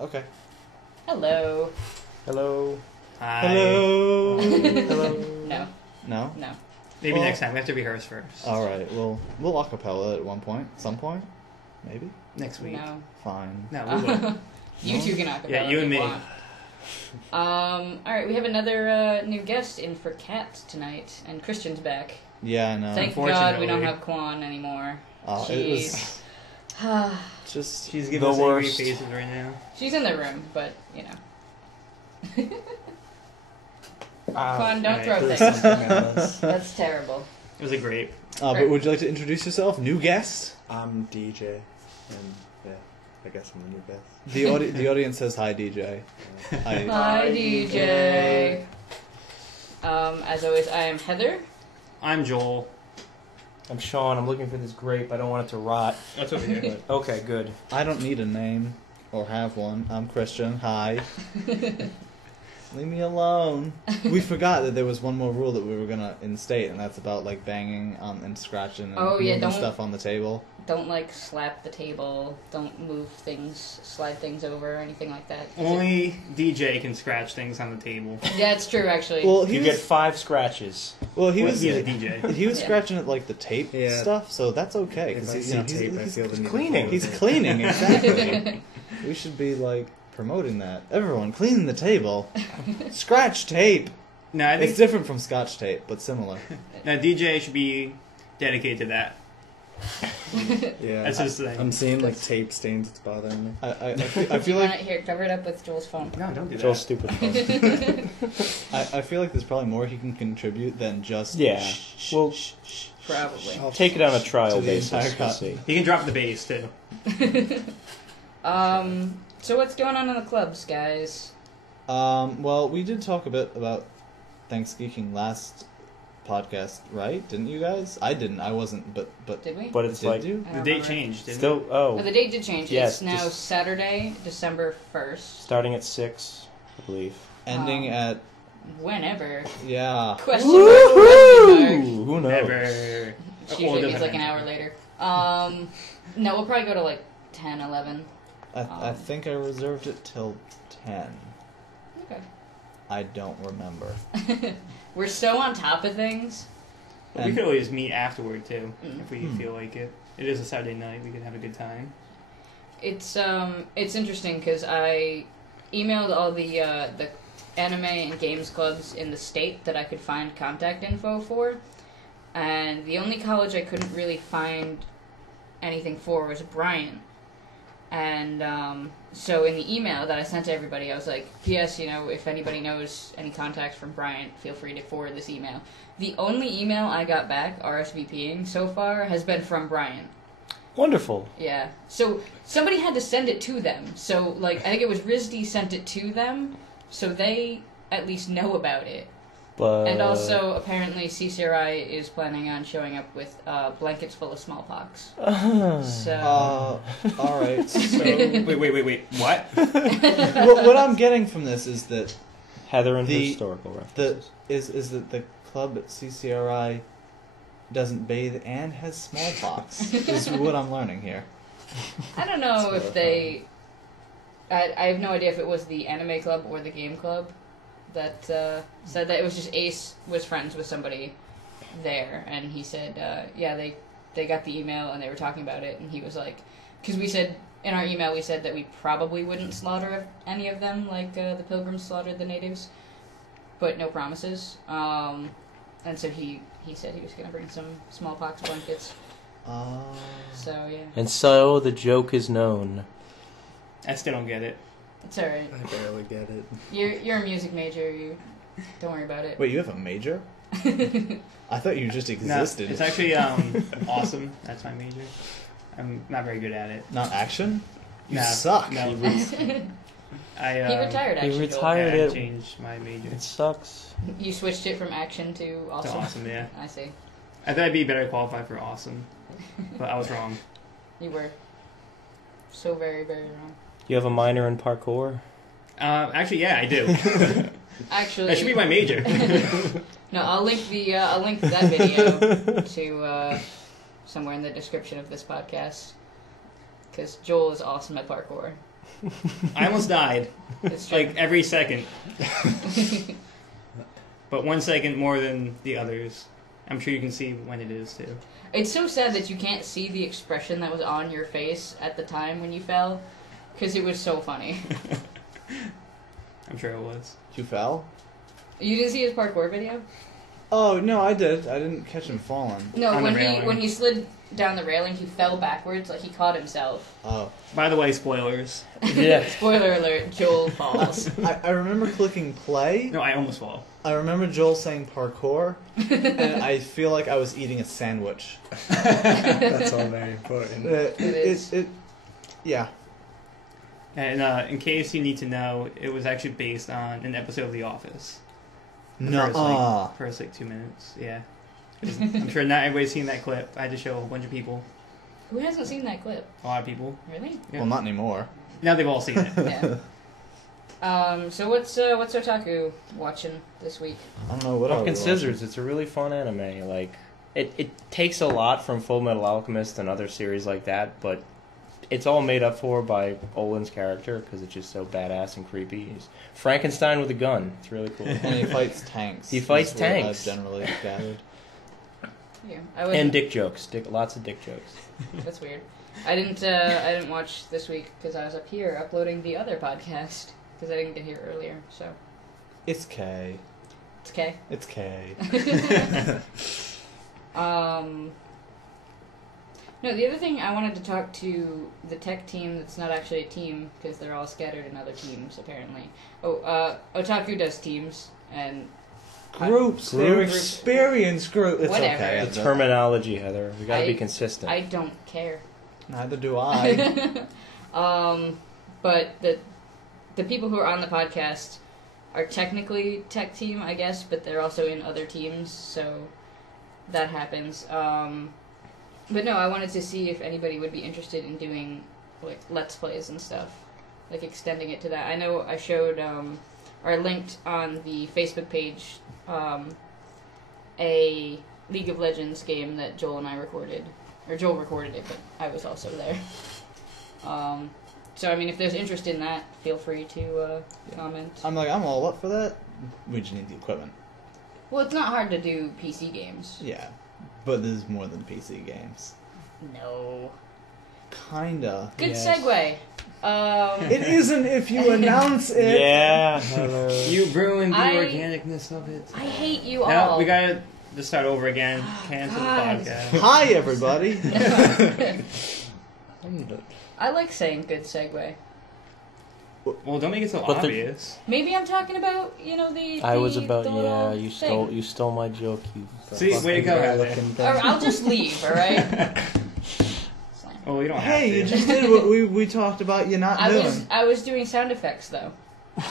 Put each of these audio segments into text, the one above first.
Okay. Hello. Hello. Hi. Hello. Hello. No. No? No. Maybe Well- next time. We have to rehearse first. Alright, well, we'll acapella at one point. Some point? Maybe? Next week. No. Fine. No, we will. You two can acapella. Yeah, you if and me. want. Alright, we have another new guest in for Kat tonight, and Christian's back. Yeah, I know. Thank God we don't Unfortunately. have Quan anymore. It was Jeez. just... She's giving The us angry worst. faces right now. She's in the room, but, you know. Quan, don't alright. throw There's things. something on this. That's terrible. It was a grape. but would you like to introduce yourself? New guest? I'm DJ, and yeah, I guess I'm the new guest. The audience says hi, DJ. Hi. Hi, DJ. As always, I am Heather. I'm Joel. I'm Sean. I'm looking for this grape. I don't want it to rot. That's over here. But, okay, good. I don't need a name or have one. I'm Christian. Hi. Leave me alone. We forgot that there was one more rule that we were gonna instate, and that's about like banging and scratching and Oh, yeah, moving don't- stuff on the table. Don't, like, slap the table. Don't move things, slide things over, or anything like that. Only DJ can scratch things on the table. Yeah, it's true, actually. Well, he You was get 5 scratches. he was He's a DJ. he was Yeah. scratching at like the tape Yeah. stuff, so that's okay. 'cause If I he's, see he's- tape, I he's- feel the need to cleaning. follow He's it. cleaning, exactly. We should be like promoting that. Everyone, clean the table. Scratch tape. No, I It's think different from Scotch tape, but similar. now DJ should be dedicated to that. Yeah. That's his thing. I'm seeing like tape stains. It's bothering me. I Do feel you want like it here? Cover it up with Joel's phone. No, don't do It's all that. stupid. Phone. I feel like there's probably more he can contribute than just Yeah. Well, Probably. I'll take it on a trial To the basis. entire We'll cut. see. He can drop the bass too. So what's going on in the clubs, guys? Well, we did talk a bit about Thanksgiving last podcast, right? Didn't you guys? I didn't. I wasn't. But Did we? But it's did like you? I The don't date remember. changed, didn't still. Oh, the date did change. Yes, It's now just- Saturday, December 1st. starting at 6, I believe. Ending at Whenever. yeah. Question mark, question Who it? knows? Never. mark. Or Usually the it's like an hour later. No, we'll probably go to like 10, 11. I think I reserved it till 10. Okay. I don't remember. We're so on top of things. But we And- could always meet afterward too, Mm. if we feel like it. It is a Saturday night. We could have a good time. It's interesting because I emailed all the anime and games clubs in the state that I could find contact info for, and the only college I couldn't really find anything for was Bryant. And so in the email that I sent to everybody, I was like, P.S. If anybody knows any contacts from Bryant, feel free to forward this email. The only email I got back RSVPing so far has been from Bryant. Wonderful. Yeah. So somebody had to send it to them. So I think it was RISD sent it to them, so they at least know about it. But And also, apparently, CCRI is planning on showing up with blankets full of smallpox. So All right. So Wait. What? what I'm getting from this is that Heather and the- historical references. is that the club at CCRI doesn't bathe and has smallpox. Is what I'm learning here. I don't know That's if they. I have no idea if it was the anime club or the game club that said that. It was just Ace was friends with somebody there, and he said, yeah, they got the email and they were talking about it, and he was like, because we said in our email we said that we probably wouldn't slaughter any of them like the Pilgrims slaughtered the natives, but no promises. And so he said he was gonna bring some smallpox blankets. So yeah, And so the joke is known. I still don't get it. it's all right. I barely get it. You're a music major. You don't worry about it. Wait, you have a major? I thought you just No, existed. it's actually awesome. That's my major. I'm not very good at it. Not action. You No, suck. No. I He retired. He Actually, retired. I it- changed my major It sucks. Joel. You switched it from action to to awesome. awesome. Yeah, I see. I thought I'd be better qualified for awesome, but I was wrong. You were so very, very wrong. You have a minor in parkour? Actually, yeah, I do. Actually, That should be my major. No, I'll link that video to somewhere in the description of this podcast. because Joel is awesome at parkour. I almost died. It's true. Like, every second. But 1 second more than the others. I'm sure you can see when it is, too. It's so sad that you can't see the expression that was on your face at the time when you fell, because it was so funny. I'm sure it was. You fell? You didn't see his parkour video? Oh, no, I did. I didn't catch him falling. No, On the when railing. he slid down the railing, he fell backwards, like he caught himself. Oh. By the way, spoilers. Yeah. Spoiler alert, Joel falls. I remember clicking play. No, I almost fall. I remember Joel saying parkour, and I feel like I was eating a sandwich. That's all very important. is. Yeah. And in case you need to know, it was actually based on an episode of The Office. The No. first 2 minutes, yeah. I'm sure not everybody's seen that clip. I had to show a bunch of people, Who hasn't seen that clip? a lot of people. Really? Yeah. Well, not anymore. Now they've all seen it. Yeah. So what's Otaku watching this week? I don't know what Pumpkin I was Scissors. It's a really fun anime. Like it takes a lot from Full Metal Alchemist and other series like that, but it's all made up for by Olin's character because it's just so badass and creepy. He's Frankenstein with a gun. It's really cool. And he fights tanks. He fights is what tanks. I've generally gathered. Yeah, And dick jokes. Lots of dick jokes. That's weird. I didn't watch this week because I was up here uploading the other podcast because I didn't get here earlier. So It's K. it's okay. It's K. No, the other thing I wanted to talk to the tech team that's not actually a team because they're all scattered in other teams apparently. Otaku does teams and Groups. They're Groups. experienced groups. It's Whatever. okay. The terminology, Heather. We gotta I- be consistent. I don't care. Neither do I. But the people who are on the podcast are technically tech team, I guess, but they're also in other teams, so that happens. But no, I wanted to see if anybody would be interested in doing like Let's Plays and stuff, like extending it to that. I know I showed or linked on the Facebook page a League of Legends game that Joel and I recorded, or Joel recorded it, but I was also there. So I mean, if there's interest in that, feel free to comment. I'm all up for that. We just need the equipment. Well, it's not hard to do PC games. Yeah. But there's more than PC games. No. Kinda. Good Yes. segue. It isn't if you announce it. Yeah. Heather. You ruined the I- organicness of it. I hate you Now all. we gotta just start over again. Cancel the God. podcast. Hi, everybody. I like saying good segue. Well, don't make it so But the- obvious. Maybe I'm talking about, the I was about. the little Yeah, thing. you stole my joke. You. See, way to go, Heather. I'll just leave, alright? Oh, you don't Hey, you have to. just did what we talked about you not doing. I was doing sound effects, though. That's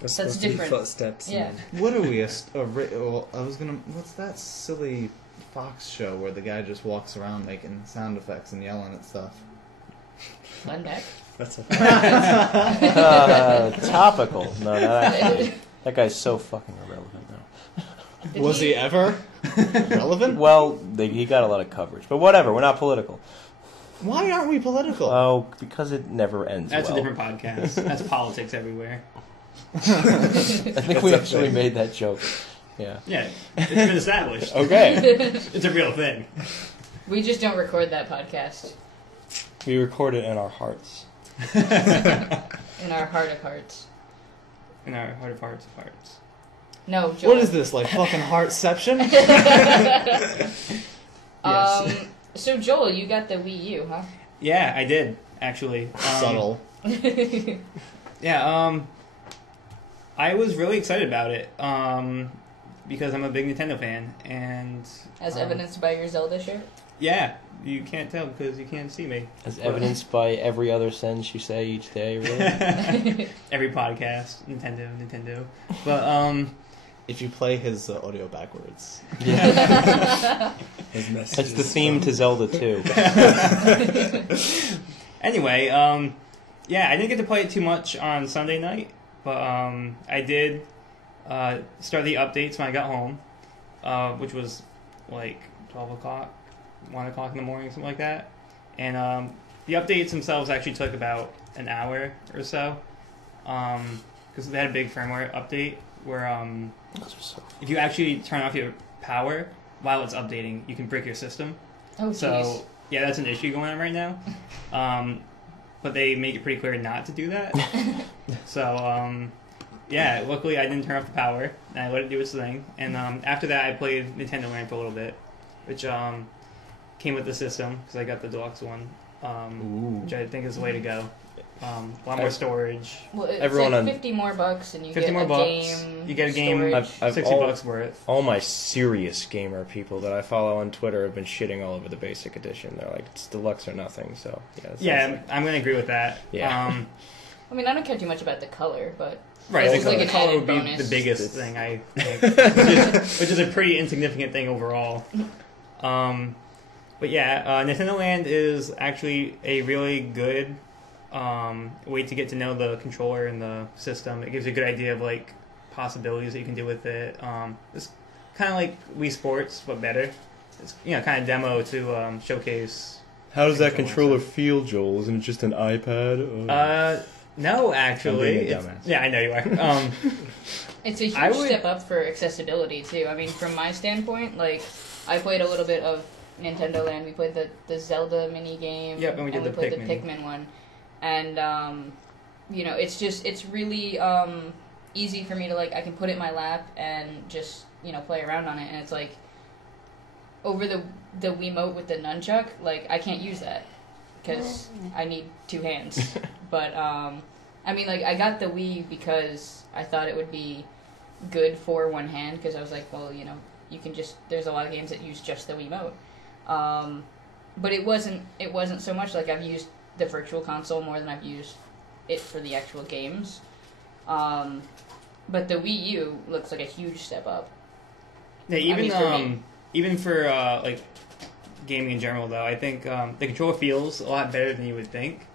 That's supposed to be different. footsteps. Yeah. What are we? Well, I was gonna. What's that silly Fox show where the guy just walks around making sound effects and yelling at stuff? Glenn Beck. That's a Topical. No, not actually. That guy's so fucking irrelevant now. Did Was he ever relevant? Well, he got a lot of coverage, but whatever. We're not political. Why aren't we political? Oh, because it never ends That's well. a different podcast. That's politics everywhere. I think we actually made that joke. Yeah. Yeah, it's been established. Okay. It's a real thing. We just don't record that podcast We record it in our hearts. in our heart of hearts. In our heart of hearts of hearts. No, Joel. What is this, like fucking Heartception? Yes. So Joel, you got the Wii U, huh? Yeah, I did, actually. Subtle. Yeah, I was really excited about it, because I'm a big Nintendo fan, and... As evidenced by your Zelda shirt. Yeah, you can't tell because you can't see me. As evidenced by every other sentence you say each day, really. Every podcast, Nintendo. But, If you play his audio backwards. Yeah. his message. That's the theme to Zelda 2. anyway, yeah, I didn't get to play it too much on Sunday night, but I did start the updates when I got home, which was like 12 o'clock, 1 o'clock in the morning, something like that. And the updates themselves actually took about an hour or so, because they had a big firmware update where if you actually turn off your power while it's updating, you can break your system. Oh, jeez. So yeah, that's an issue going on right now. But they make it pretty clear not to do that. So yeah, luckily I didn't turn off the power and I let it do its thing. And after that, I played Nintendo Land for a little bit, which came with the system because I got the deluxe one, which I think is the way to go. A lot more storage. Well, it's Everyone like on- $50 more and you 50 get more a bucks. game. You get a game. storage. I've $60 worth. All my serious gamer people that I follow on Twitter have been shitting all over the basic edition. They're like, it's deluxe or nothing. So Yeah, I'm going to agree with that. Yeah. I mean, I don't care too much about the color, but Right, it's like the an color added would be bonus. the biggest It's- thing I think, which is a pretty insignificant thing overall. But yeah, Nintendo Land is actually a really good way to get to know the controller and the system. It gives you a good idea of like possibilities that you can do with it. It's kind of like Wii Sports, but better. It's kind of demo to showcase. How does that Controller controller feel, Joel? Isn't it just an iPad? No, actually, I'm being a it's- dumbass. yeah, I know you are. it's a I huge would- step up for accessibility too. I mean, from my standpoint, like I played a little bit of Nintendo Land. We played the Zelda mini game. Yep, and we did the played Pikmin. the Pikmin one, and it's really easy for me to I can put it in my lap and just play around on it, and it's like over the Wiimote with the nunchuck, I can't use that because I need two hands. But I mean, I got the Wii because I thought it would be good for one hand because I was like, well, you can just there's a lot of games that use just the Wiimote. But it wasn't so much I've used the Virtual Console more than I've used it for the actual games. But the Wii U looks like a huge step up. Yeah, mean, even for gaming in general, though, I think the controller feels a lot better than you would think.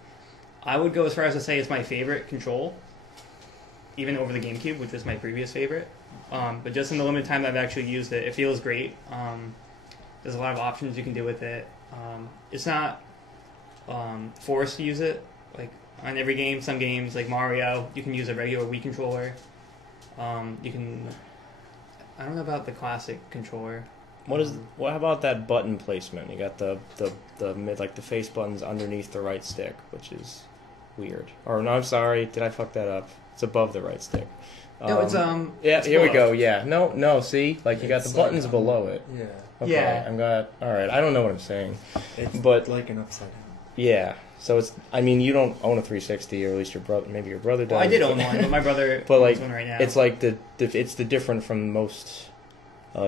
I would go as far as to say it's my favorite control, even over the GameCube, which was my previous favorite. But just in the limited time that I've actually used it, it feels great. There's a lot of options you can do with it. It's not forced to use it. On every game, some games like Mario, you can use a regular Wii controller. You can. I don't know about the classic controller. What about that button placement? You got the face buttons underneath the right stick, which is weird. Or no, I'm sorry, did I fuck that up? It's above the right stick. No, it's Yeah, it's here we below. go. Yeah, no. See, you got the It's buttons like, below it. Yeah. Okay, Yeah. I'm glad. All right, I don't know what I'm saying, It's but like an upside down. yeah. So it's. I mean, you don't own a 360, or at least your brother. Maybe your brother does. Well, I did own one, but my brother But, owns one right now. It's like it's the different from most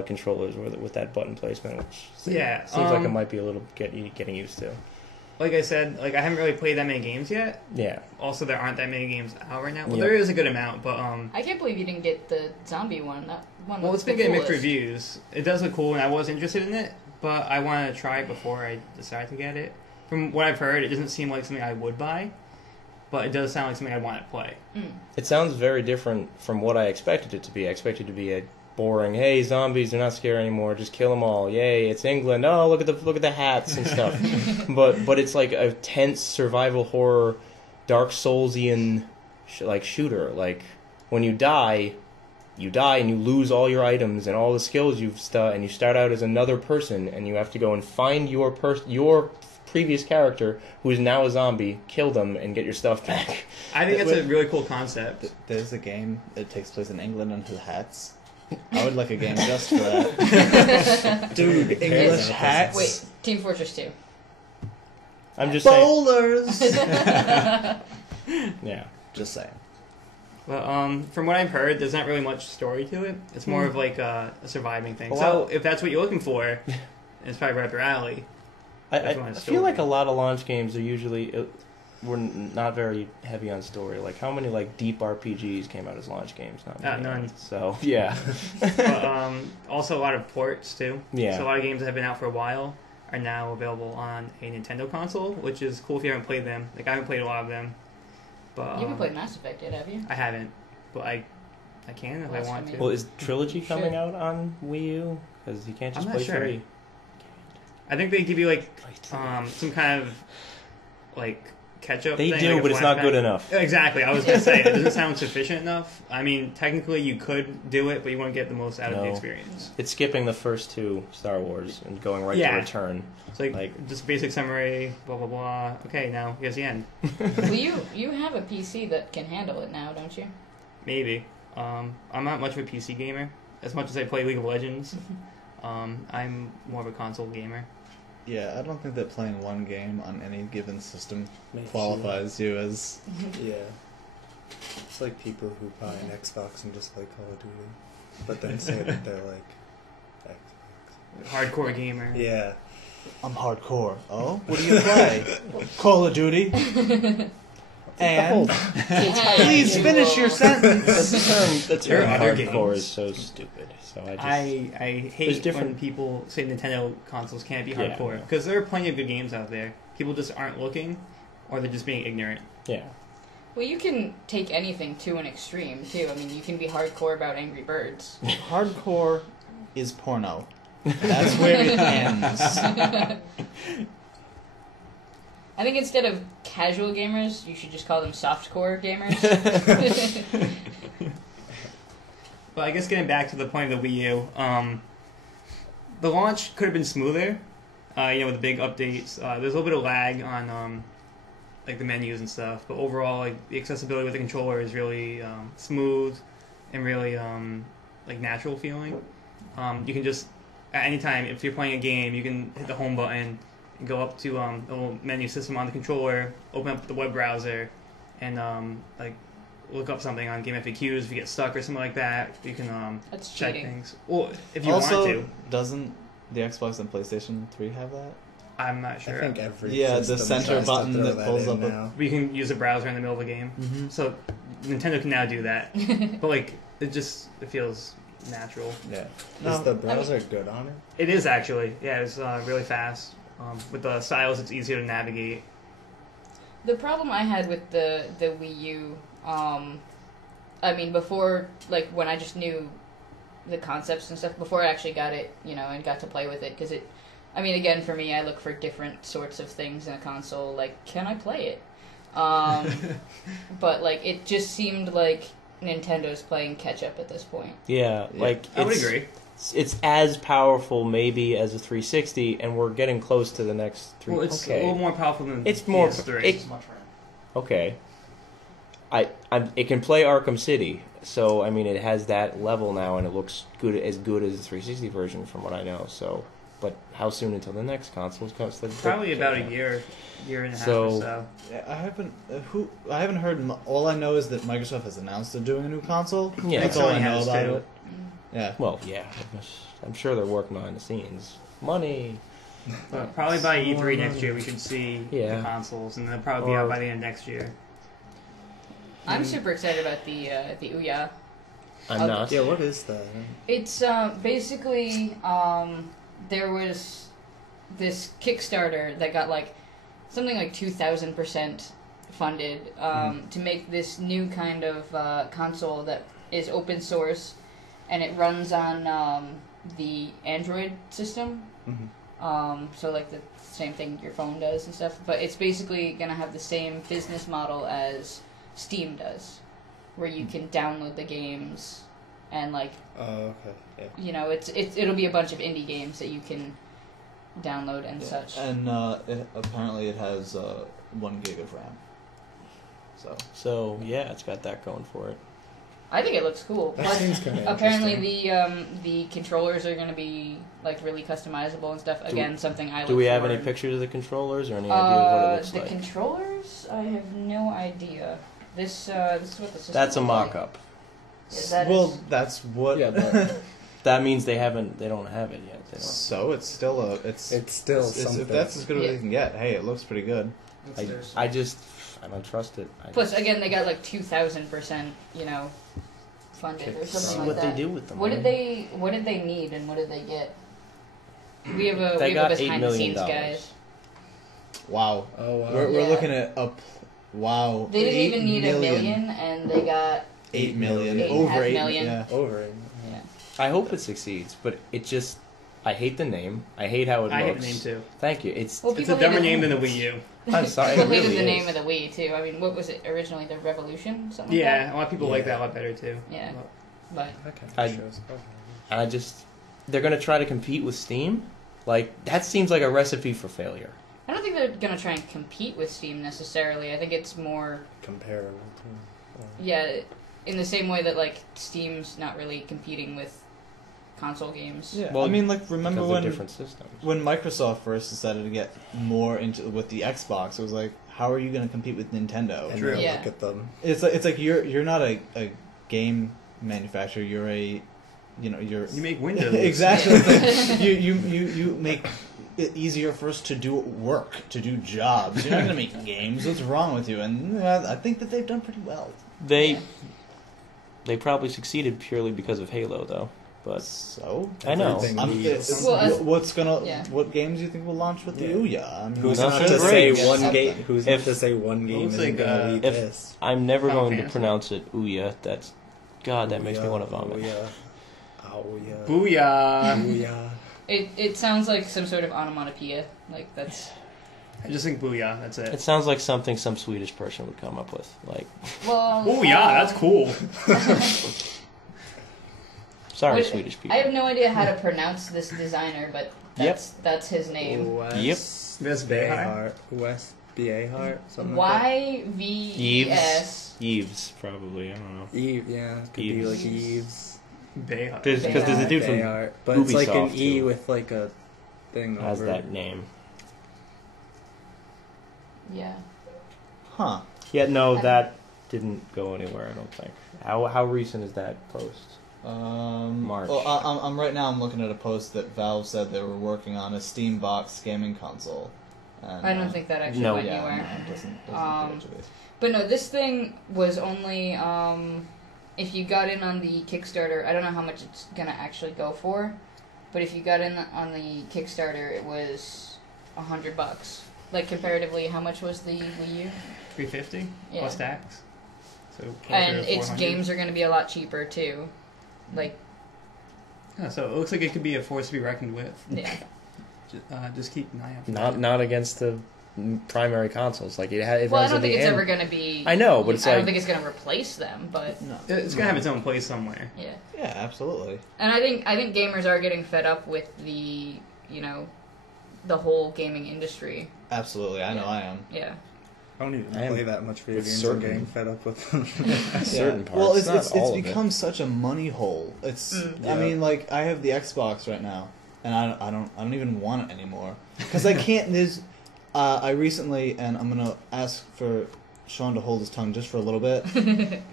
controllers with that button placement, which seems like it might be a little getting used to. Like I said, I haven't really played that many games yet. Yeah. Also, there aren't that many games out right now. Well, Yep. there is a good amount, but I can't believe you didn't get the zombie one. That one. well, looks it's been the getting mixed coolest. reviews. It does look cool, and I was interested in it, but I wanted to try it before I decided to get it. From what I've heard, it doesn't seem like something I would buy, but it does sound like something I'd want to play. It sounds very different from what I expected it to be. I expected it to be a boring, hey, zombies, they're not scary anymore, just kill them all. Yay, it's England. Oh, look at the hats and stuff. but it's like a tense survival horror, Dark Soulsian shooter. When you die and you lose all your items and all the skills and you start out as another person and you have to go and find your previous character who is now a zombie, kill them, and get your stuff back. I think that's a really cool concept. There's a game that takes place in England under the hats. I would like a game just for that. Dude, English hats. Wait, Team Fortress 2. I'm just saying. Bowlers! Yeah. Just saying. But from what I've heard, there's not really much story to it. It's more of a surviving thing. Well, So if that's what you're looking for, it's probably right up your alley. I That's feel like a lot of launch games are usually were not very heavy on story. How many deep RPGs came out as launch games? Not many. None. So yeah. But also a lot of ports too. Yeah. So a lot of games that have been out for a while are now available on a Nintendo console, which is cool if you haven't played them. I haven't played a lot of them. But You haven't played Mass Effect yet, have you? I haven't, but I can if I want to. Well, is Trilogy You coming should. out on Wii U? Because you can't just I'm not play sure. 3. I think they give you some kind of like catch-up They thing, do, like a but it's not flashback. good enough. Exactly. I was gonna say it doesn't sound sufficient enough. I mean, technically you could do it, but you won't get the most out of the No. experience. It's skipping the first 2 Star Wars and going right Yeah. to Return. It's like just basic summary, blah blah blah. Okay, now here's the end. Well, you have a PC that can handle it now, don't you? Maybe. I'm not much of a PC gamer. As much as I play League of Legends, I'm more of a console gamer. Yeah, I don't think that playing one game on any given system Makes qualifies you as. Yeah. It's like people who buy an Xbox and just play Call of Duty, but then say that they're like Xbox. Hardcore gamer. Yeah. I'm hardcore. Oh, what do you play? Call of Duty. And please finish your sentence. The There term are other hardcore games. is so stupid. So I just I There's hate different- when people say Nintendo consoles can't be Yeah, hardcore no. because there are plenty of good games out there. People just aren't looking, or they're just being ignorant. yeah. Well, you can take anything to an extreme too. I mean, you can be hardcore about Angry Birds. Hardcore is porno. That's where it ends. I think instead of casual gamers, you should just call them softcore gamers. But I guess getting back to the point of the Wii U, the launch could have been smoother. With the big updates, there's a little bit of lag on like the menus and stuff. But overall, like the accessibility with the controller is really smooth and really like natural feeling. You can just at any time, if you're playing a game, you can hit the home button and go up to the little menu system on the controller, open up the web browser, and like look up something on Game FAQs. If you get stuck or something like that, you can That's check cheating. things. Well, if you Also, want to, doesn't the Xbox and PlayStation 3 have that? I'm not sure. I think every Yeah, the system center tries to button throw that pulls in up a- now. We can use a browser in the middle of a game, Mm-hmm. so Nintendo can now do that. But like, it feels natural. Yeah. No, Is the browser good on it? It is actually, yeah, it's really fast. With the stylus, it's easier to navigate. The problem I had with the Wii U, I mean, before, like, when I just knew the concepts and stuff, before I actually got it, and got to play with it, because I mean, again, for me, I look for different sorts of things in a console, like, can I play it? But, like, it just seemed like Nintendo's playing catch-up at this point. Yeah, Yeah. like I would it's- agree. It's as powerful maybe as a 360, and we're getting close to the next three. Well, it's a okay, little more powerful than It's more- PS3. it- okay. It can play Arkham City, so I mean it has that level now, and it looks good as the 360 version from what I know. So, but how soon until the next console comes? Probably about a year and a half So- or so. Yeah, I haven't heard. All I know is that Microsoft has announced they're doing a new console. Yeah. That's all I Sony know has about too. it. Yeah. Well, yeah, I'm sure they're working behind the scenes. Money. Probably by E3 next year, we should see Yeah. the consoles, and they'll probably be Or- out by the end of next year. I'm super excited about the Ouya. I'm not. Yeah, what is that? It's basically there was this Kickstarter that got like something like 2,000% funded to make this new kind of console that is open source, and it runs on the Android system. So like the same thing your phone does and stuff, but it's basically gonna have the same business model as Steam does, where you can download the games and like Oh, okay. Yeah. it'll be a bunch of indie games that you can download and Yeah. such. And apparently it has 1 gig of RAM. So yeah, it's got that going for it. I think it looks cool. That Plus, seems kind of apparently the controllers are going to be like really customizable and stuff. Again, something I Do look we have for. any pictures of the controllers or any idea of what it looks The like? controllers, I have no idea. This is what the system. That's a looks like. mock-up. Yeah, that well, is- that's what. Yeah, but That means they don't have it yet. They don't. So it's still it's still something. if that's as good as Yeah. they can get. Hey, it looks pretty good. I don't trust it. Plus, again, they got like 2,000%, funded or see something like what that. they do with them. What man. did they need and what did they get? We have a They got behind $8 the million. scenes guys. Wow. Oh wow. We're Yeah. looking at wow. They didn't 8 even need million. $1 million, and they got 8 million. 8.5 Over 8 million. Yeah. Over it. I hope it succeeds, but it just. I hate the name. I hate how it I hate looks. the name too. Thank you. It's well, It's people a dumber hate it. name than the Wii U. I'm sorry, People it hated really the is. name of the Wii too. I mean, what was it originally? The Revolution? Something like Yeah, that? a lot of people like that a lot better too. Yeah. But That kind I- of shows. I just, they're gonna try to compete with Steam. Like that seems like a recipe for failure. I don't think they're gonna try and compete with Steam necessarily. I think it's more, Comparable to. yeah, in the same way that like Steam's not really competing with console games. Yeah, Well, I mean, like, remember Because they're when different systems. Microsoft first decided to get more into with the Xbox? It was like, how are you going to compete with Nintendo? And True. now Yeah. look at them. It's like you're not a game manufacturer. You're a, you're You make Windows. exactly. It's like, you make it easier for us to do work, to do jobs. You're not going to make games. What's wrong with you? And I think that they've done pretty well. They Yeah. they probably succeeded purely because of Halo, though. But So I know. Everything it's- Well, as- what what games do you think will launch with the Yeah. Ouya? I mean, Who's That's not to great. say one Something. game? Who's not to say one game looks isn't like, gonna beat if- this? I'm never Final going to Fantasy. pronounce it Ouya. That's God. That makes me want to vomit. Ouya. Booyah! Ouya. It sounds like some sort of onomatopoeia. Like that's I just think booyah. That's it. It sounds like something some Swedish person would come up with. Like, well. Booyah! That's cool. sorry, What- Swedish people. I have no idea how to pronounce this designer, but that's his name. Wes Wes Behar. Wes Behar. Something like YVES. Eves, probably. I don't know. that. Eve, yeah, it could be Eves. like Eves. Behar. Because there's a dude from Behar, but it's like an Ubisoft E who with like a thing has over. that name. Yeah. huh? Yeah, no, that didn't go anywhere. I don't think. How recent is that post? March. Well, I'm right now. I'm looking at a post that Valve said they were working on a Steam box gaming console. And, I don't think that actually No. went Yeah, anywhere. no, it doesn't Um, actually. But no, this thing was only if you got in on the Kickstarter. I don't know how much it's gonna actually go for, but if you got in on the Kickstarter, it was $100. Like comparatively, how much was the Wii U? $350 Yeah. plus tax. So closer And to its $400. games are gonna be a lot cheaper too. Like Yeah, so it looks like it could be a force to be reckoned with. yeah, Just keep an eye out. For Not against the primary consoles. Like it well, I runs don't in think the it's end. ever gonna be. I know, but it's I don't like- think it's gonna replace them, but No. It's gonna have its own place somewhere. yeah. Yeah, absolutely. And I think gamers are getting fed up with the the whole gaming industry. Absolutely. I know Yeah. I am. Yeah. I don't even I am play that much video with games. certain- I'm getting fed up with them. Certain parts. Well, it's not all of it. become such a money hole. It's Mm. I Yeah. mean, like I have the Xbox right now, and I don't even want it anymore because I can't. There's I recently, and I'm gonna ask for Sean to hold his tongue just for a little bit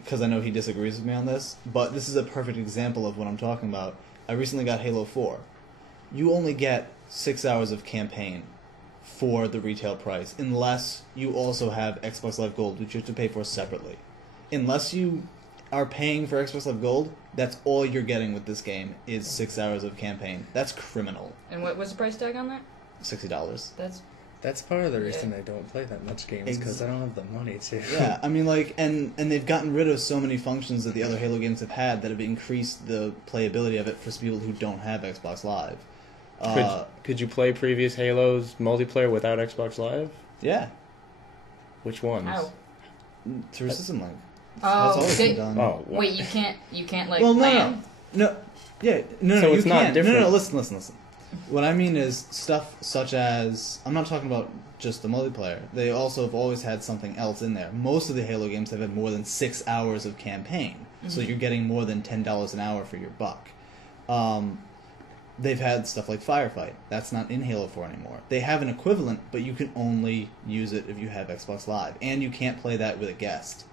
because I know he disagrees with me on this. But this is a perfect example of what I'm talking about. I recently got Halo 4. You only get 6 hours of campaign for the retail price, unless you also have Xbox Live Gold, which you have to pay for separately. Unless you are paying for Xbox Live Gold, that's all you're getting with this game is 6 hours of campaign. That's criminal. And what was the price tag on that? $60. That's That's part of the reason I don't play that much games because I don't have the money to. Yeah, I mean, like, and they've gotten rid of so many functions that the other Halo games have had that have increased the playability of it for people who don't have Xbox Live. Could you play previous Halos multiplayer without Xbox Live? Yeah, Which ones? how. through System Link. Oh, That's always been they- done. Oh, wow. wait, you can't like Well, no, LAN? No, yeah, no, So no, it's you not can't. different. No, listen. What I mean is stuff such as I'm not talking about just the multiplayer. They also have always had something else in there. Most of the Halo games have had more than 6 hours of campaign, so you're getting more than $10 an hour for your buck. They've had stuff like Firefight. That's not in Halo 4 anymore. They have an equivalent, but you can only use it if you have Xbox Live, and you can't play that with a guest.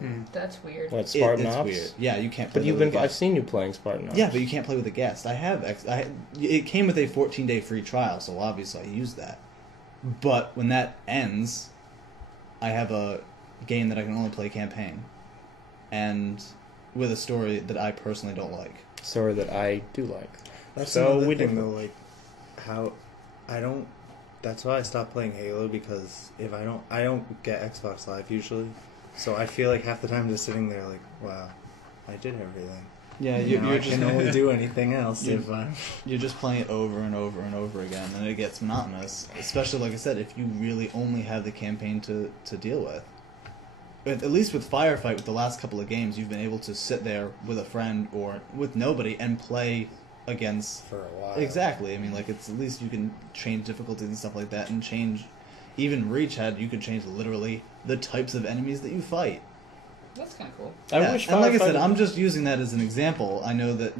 Hmm. That's weird. What, Spartan It's Ops? weird. Yeah, you can't play. But you've that with been. a I've guest. seen you playing Spartan Ops. Yeah, but you can't play with a guest. It came with a 14-day free trial, so obviously I used that. But when that ends, I have a game that I can only play campaign, and with a story that I personally don't like. Story that I do like. That's So another we thing differ. though, like how I don't. That's why I stopped playing Halo because if I don't get Xbox Live usually, so I feel like half the time just sitting there like, wow, I did everything. Yeah, I can only do anything else if I'm... You're just playing it over and over and over again, and it gets monotonous. Especially, like I said, if you really only have the campaign to deal with. At least with Firefight, with the last couple of games, you've been able to sit there with a friend or with nobody and play against... For a while. Exactly. I mean, like, it's at least you can change difficulties and stuff like that, and change... Even Reach you could change literally the types of enemies that you fight. That's kind of cool. Yeah, I wish and like I said, Firefight- I'm just using that as an example. I know that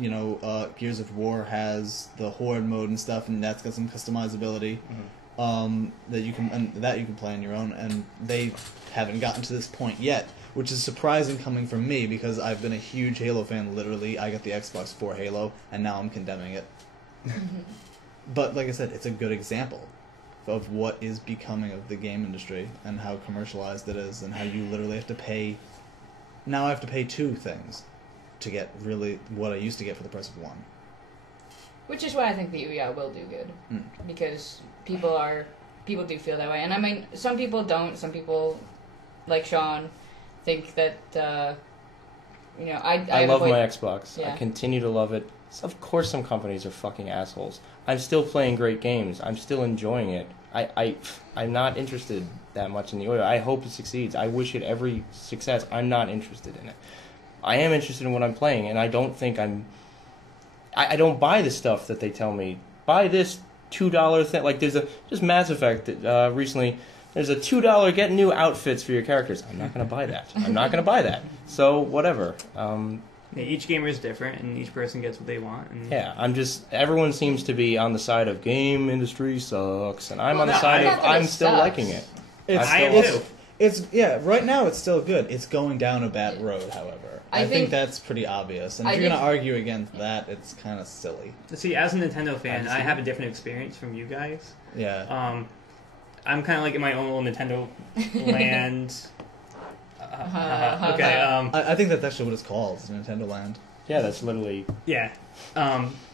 Gears of War has the Horde mode and stuff, and that's got some customizability that you can play on your own. And they haven't gotten to this point yet, which is surprising coming from me because I've been a huge Halo fan. Literally, I got the Xbox for Halo, and now I'm condemning it. But like I said, it's a good example of what is becoming of the game industry and how commercialized it is, and how you literally have to pay. Now I have to pay 2 things to get really what I used to get for the price of 1. Which is why I think the Ouya will do good. Because people do feel that way. And I mean, some people don't. Some people, like Sean, think that, I love my Xbox. Yeah. I continue to love it. Of course some companies are fucking assholes. I'm still playing great games. I'm still enjoying it. I'm not interested that much in the Ouya. I hope it succeeds. I wish it every success. I'm not interested in it. I am interested in what I'm playing, and I don't think I don't buy the stuff that they tell me. Buy this $2 thing. Like, there's just Mass Effect that, recently, there's a $2 get new outfits for your characters. I'm not going to buy that. I'm not going to buy that. So, whatever. Yeah, each gamer is different, and each person gets what they want. And... Yeah, everyone seems to be on the side of game industry sucks, and I'm on the side not of that I'm it still sucks. liking it. I am too. Right now it's still good. It's going down a bad road, however. I think that's pretty obvious. And if you're going to argue against that, it's kind of silly. See, as a Nintendo fan, I have a different experience from you guys. Yeah. I'm kind of like in my own little Nintendo land. Okay. I think that's actually what it's called. It's Nintendo Land. Yeah, that's literally... Yeah.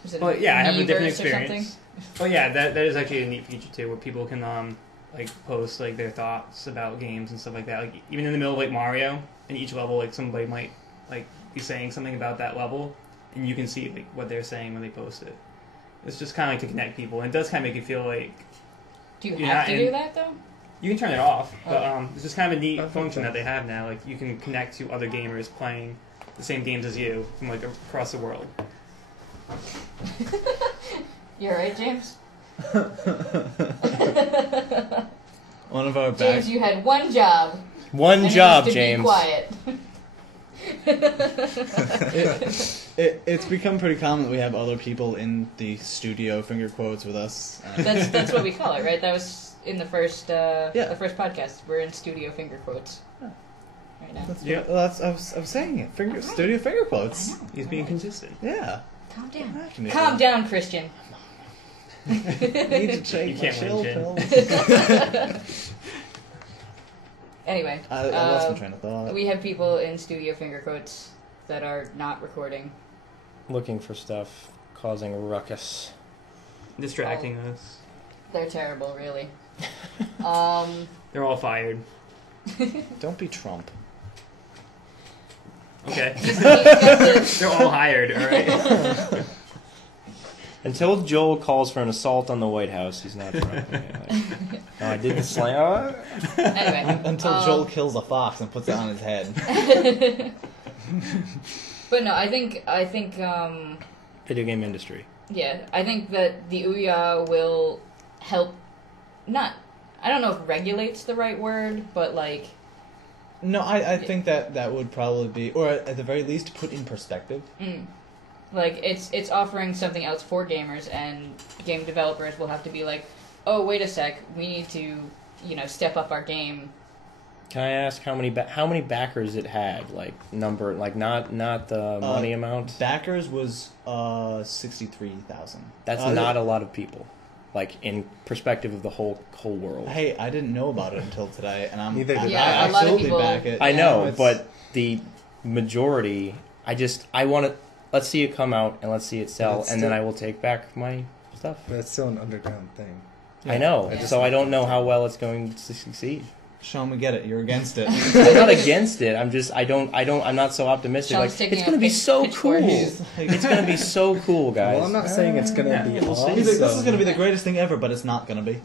Is it But yeah, I have a different Miiverse or something? experience. Oh yeah, that is actually a neat feature too, where people can like post like their thoughts about games and stuff like that. Like even in the middle of like Mario, in each level, like somebody might like be saying something about that level, and you can see like what they're saying when they post it. It's just kind of like to connect people, and it does kind of make you feel like Do you you're have not to in- do that, though? you can turn it off, but Oh. it's just kind of a neat function that they have now. Like you can connect to other gamers playing the same games as you from like across the world. You're right, James? One of our James, you had one job. One and job, it was to James. Be quiet. It's become pretty common that we have other people in the studio, finger quotes, with us. That's what we call it, right? That was in the first Yeah. the first podcast. We're in studio finger quotes right now. I was saying it. Studio finger quotes. He's being consistent. Yeah. Calm down. I can do Calm that. down, Christian. Need to take You my can't chill win, Jen. pills. Anyway, I lost my train of thought. we have people in studio finger quotes that are not recording. Looking for stuff, causing a ruckus. Distracting us. They're terrible, really. They're all fired. Don't be Trump. Okay. He's got They're all hired, alright? Until Joel calls for an assault on the White House, he's not Trump. No, I didn't slam. anyway, Until Joel kills a fox and puts it on his head. But no, I think Video game industry. yeah, I think that the Ouya will help. Not, I don't know if regulate's the right word, but like. No, I think that would probably be, or at the very least, put in perspective. Like, it's offering something else for gamers, and game developers will have to be like, oh, wait a sec, we need to, step up our game. Can I ask how many backers it had? Like number, like not the money amount. Backers was 63,000. That's not a lot of people. Like in perspective of the whole world. Hey, I didn't know about it until today, and Neither did Yeah, I a lot of absolutely people- back it. I know, It's- but the majority, I want to. Let's see it come out and let's see it sell, It's and then still- I will take back my stuff. But it's still an underground thing. I know, Yeah. so I don't know how well it's going to succeed. Show me, get it. You're against it. I'm not against it. I'm not so optimistic. Sean's Like, taking it's gonna a be so pitchfork. cool. He's like- It's gonna be so cool, guys. Well, I'm not saying it's gonna be we'll see. awesome. He's like, this is gonna be the greatest thing ever, but it's not gonna be.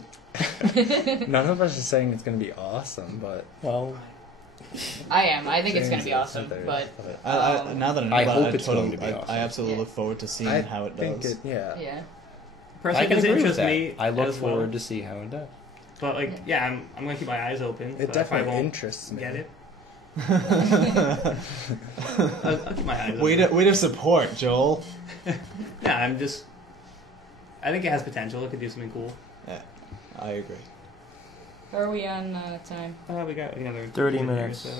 None of us are saying it's gonna be awesome, but Well, I am. I think it's going to James be is awesome, there, but Now that I know I about hope it, it's going to be I awesome. absolutely Yeah. look forward to seeing I how it think does. yeah. yeah. Personally, I can because it agree with interests that. me. I look as well. forward to see how it does. But like, yeah, I'm gonna keep my eyes open. It but if I definitely won't interests me. get it. I'll keep my eyes Way open. to support, Joel. Yeah, I think it has potential. It could do something cool. Yeah, I agree. How are we on time? We got another 30 minute or minutes. So.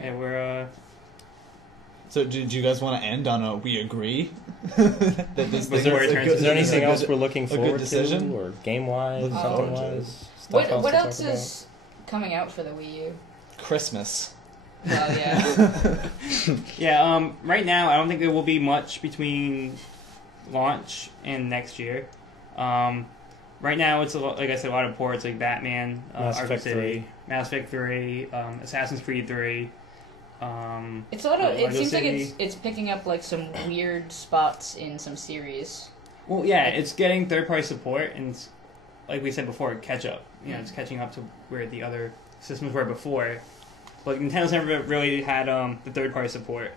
Yeah, we're So, did you guys want to end on a we agree? That this Was thing there- is a is good- Is there is anything a else good- we're looking a good forward decision? to, or game-wise, Looking something forward to wise? What to else talk is coming out for the Wii U? Christmas. Oh yeah. yeah. Right now, I don't think there will be much between launch and next year. Right now, it's like I said, a lot of ports like Batman, Mass Arkham Effect City, 3. Mass Effect 3, Assassin's Creed 3. It's a lot of. It Lego seems City. like it's picking up like some weird spots in some series. Well, yeah, it's getting third-party support, and it's, like we said before, catch up. You know, it's catching up to where the other systems were before. But Nintendo's never really had the third-party support,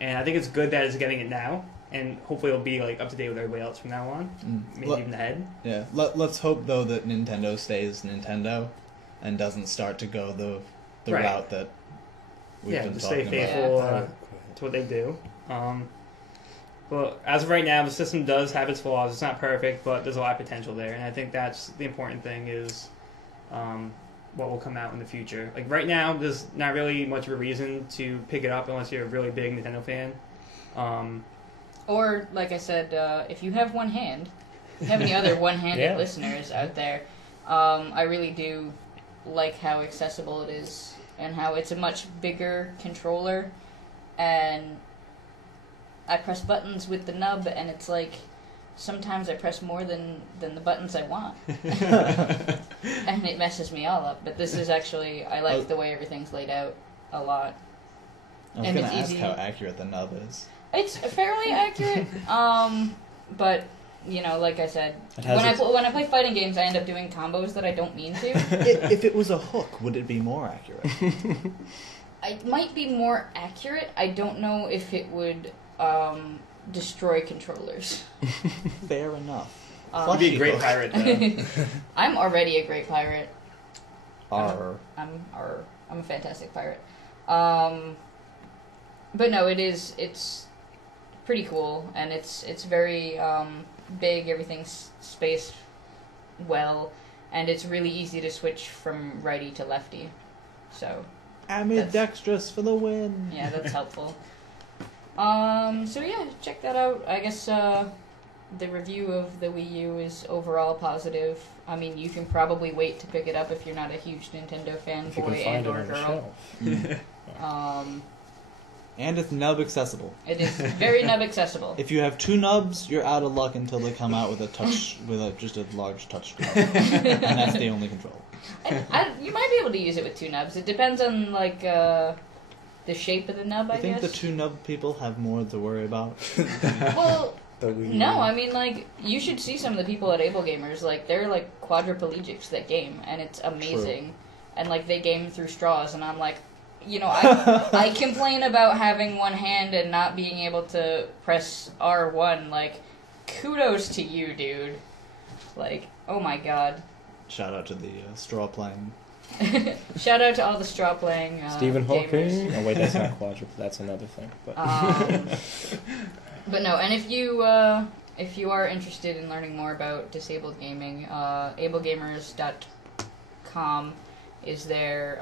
and I think it's good that it's getting it now, and hopefully it'll be like up to date with everybody else from now on, maybe Let- even ahead. Yeah, let's hope though that Nintendo stays Nintendo, and doesn't start to go the Right. route that we've Yeah, been to stay talking about. faithful I would to what they do. But as of right now, the system does have its flaws. It's not perfect, but there's a lot of potential there, and I think that's the important thing is what will come out in the future. Like right now, there's not really much of a reason to pick it up unless you're a really big Nintendo fan. Or like I said, if you have one hand, if you have any other one-handed Yeah. listeners out there, I really do like how accessible it is and how it's a much bigger controller, and I press buttons with the nub, and it's like sometimes I press more than the buttons I want, and it messes me all up. But this is actually, I like the way everything's laid out a lot. I was And gonna it's ask easy. how accurate the nub is. It's fairly accurate, but you know, like I said, It has its- when I play fighting games, I end up doing combos that I don't mean to. If it was a hook, would it be more accurate? It might be more accurate. I don't know if it would destroy controllers. Fair enough. You'd be a great hook. pirate, though. I'm already a great pirate. Arr. I'm a fantastic pirate. But no, it's pretty cool, and it's very big. Everything's spaced well, and it's really easy to switch from righty to lefty. So Ambidextrous for the win. yeah, that's helpful. So yeah, check that out. I guess the review of the Wii U is overall positive. I mean, you can probably wait to pick it up if you're not a huge Nintendo If you fanboy can find and it or on the girl. shelf. And it's nub accessible. It is very nub accessible. If you have two nubs, you're out of luck until they come out with just a large touch screen, and that's the only control. You might be able to use it with two nubs. It depends on like the shape of the nub, I I think guess. the two nub people have more to worry about. Well, The Wii no, U. I mean like you should see some of the people at Able Gamers. Like they're like quadriplegics that game, and it's amazing. And like they game through straws, and I'm like, you know, I complain about having one hand and not being able to press R1. Like, kudos to you, dude. Like, oh my god. Shout out to the straw playing. Shout out to all the straw playing Stephen Hawking. gamers. Oh wait, that's not quadruple. That's another thing. But But no, and if you are interested in learning more about disabled gaming, ablegamers.com is their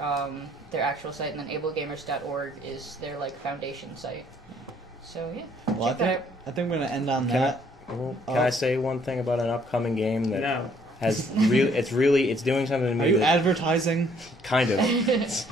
actual site, and then ablegamers.org is their like foundation site. So yeah, Well, check that out. I think we're gonna end on Can that. can I say one thing about an upcoming game that No. has it's doing something to me. Are you that, advertising? kind of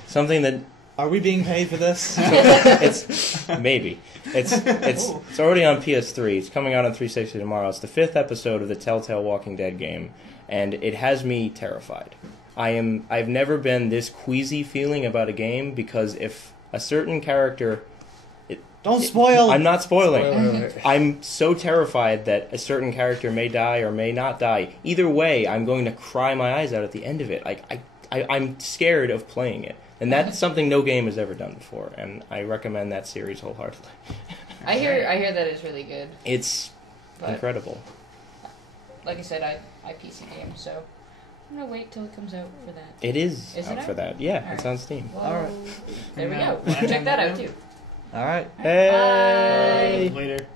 something that Are we being paid for this? it's maybe it's already on PS3. It's coming out on 360 tomorrow. It's the 5th episode of the Telltale Walking Dead game, and it has me terrified. I've never been this queasy feeling about a game because if a certain character, Don't spoil. I'm not spoiling. Spoiler alert. I'm so terrified that a certain character may die or may not die. Either way, I'm going to cry my eyes out at the end of it. I'm scared of playing it, and that's something no game has ever done before. And I recommend that series wholeheartedly. I hear that it's really good. It's But incredible. like I said, I PC game, so I'm gonna wait till it comes out for that. It is Is it out out? for that. Yeah, Alright. it's on Steam. Well, Alright. There we Yeah. go. Check that out too. All right. Hey. Bye. Later.